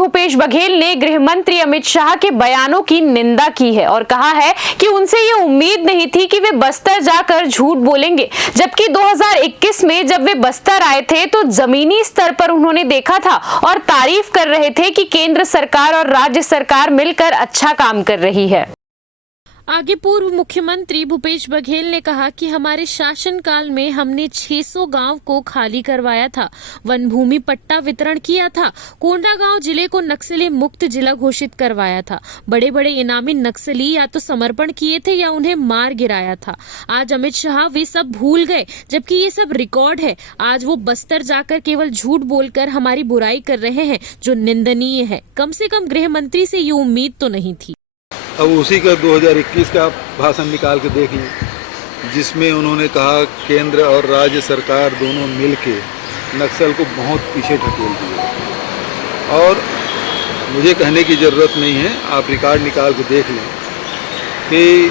भूपेश बघेल ने गृह मंत्री अमित शाह के बयानों की निंदा की है और कहा है कि उनसे ये उम्मीद नहीं थी कि वे बस्तर जाकर झूठ बोलेंगे, जबकि 2021 में जब वे बस्तर आए थे तो जमीनी स्तर पर उन्होंने देखा था और तारीफ कर रहे थे कि केंद्र सरकार और राज्य सरकार मिलकर अच्छा काम कर रही है। आगे पूर्व मुख्यमंत्री भूपेश बघेल ने कहा कि हमारे शासनकाल में हमने 600 गांव को खाली करवाया था, वन भूमि पट्टा वितरण किया था, कोंडागांव जिले को नक्सली मुक्त जिला घोषित करवाया था। बड़े बड़े इनामी नक्सली या तो समर्पण किए थे या उन्हें मार गिराया था। आज अमित शाह वे सब भूल गए, जबकि ये सब रिकॉर्ड है। आज वो बस्तर जाकर केवल झूठ बोलकर हमारी बुराई कर रहे हैं, जो निंदनीय है। कम से कम गृह मंत्री से ये उम्मीद तो नहीं थी। अब उसी का 2021 का भाषण निकाल के देख लें, जिसमें उन्होंने कहा केंद्र और राज्य सरकार दोनों मिलके नक्सल को बहुत पीछे ढकेल दिए। और मुझे कहने की ज़रूरत नहीं है, आप रिकॉर्ड निकाल के देख लें कि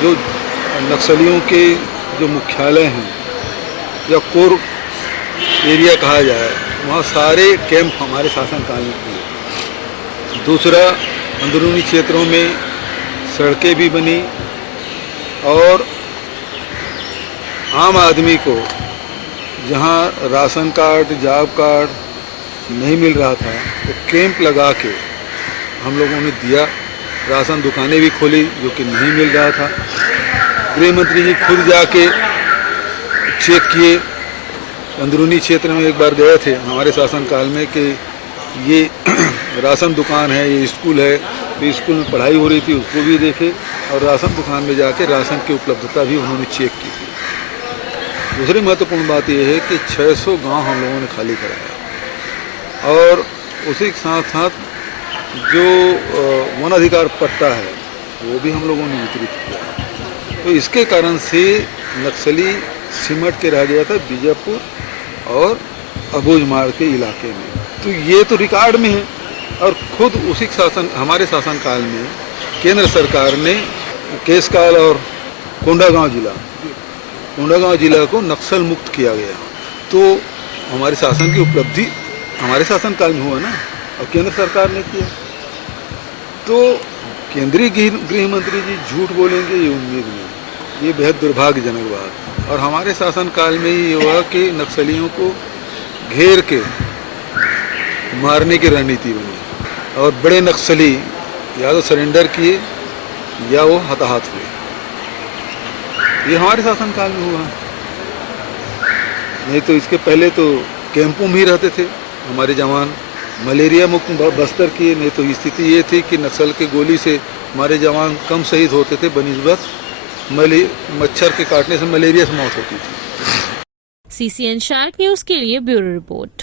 जो नक्सलियों के जो मुख्यालय हैं या कोर एरिया कहा जाए, वहाँ सारे कैंप हमारे शासनकाल में थे। दूसरा, अंदरूनी क्षेत्रों में सड़कें भी बनी और आम आदमी को जहां राशन कार्ड, जॉब कार्ड नहीं मिल रहा था तो कैंप लगा के हम लोगों ने दिया। राशन दुकानें भी खोली जो कि नहीं मिल रहा था। गृह मंत्री जी खुद जाके चेक किए। अंदरूनी क्षेत्र में एक बार गए थे हमारे शासनकाल में कि ये राशन दुकान है, ये स्कूल है, तो स्कूल में पढ़ाई हो रही थी, उसको भी देखे और राशन दुकान में जाके राशन की उपलब्धता भी उन्होंने चेक की थी। दूसरी महत्वपूर्ण बात यह है कि 600 गांव हम लोगों ने खाली कराया और उसी के साथ साथ जो वन अधिकार पट्टा है वो भी हम लोगों ने वितरित किया। तो इसके कारण से नक्सली सिमट के रह गया था बीजापुर और अबूझमाड़ के इलाके में। तो ये तो रिकॉर्ड में है और खुद उसी हमारे शासनकाल में केंद्र सरकार ने केसकाल और कोंडागांव जिला को नक्सल मुक्त किया गया। तो हमारे शासन की उपलब्धि हमारे शासनकाल में हुआ ना, और केंद्र सरकार ने किया। तो केंद्रीय गृह मंत्री जी झूठ बोलेंगे ये उम्मीद नहीं, ये बेहद दुर्भाग्यजनक बात। और हमारे शासनकाल में ही हुआ कि नक्सलियों को घेर के मारने की रणनीति बनी और बड़े नक्सली या तो सरेंडर किए या वो हताहत हुए। ये हमारे शासनकाल में हुआ। नहीं तो इसके पहले तो कैंपों में ही रहते थे हमारे जवान। मलेरिया मुक्त बस्तर किए, नहीं तो स्थिति ये थी कि नक्सल के गोली से हमारे जवान कम शहीद होते थे बनिस्बत मच्छर के काटने से मलेरिया से मौत होती थी। CCN शार्क न्यूज़ के लिए ब्यूरो रिपोर्ट।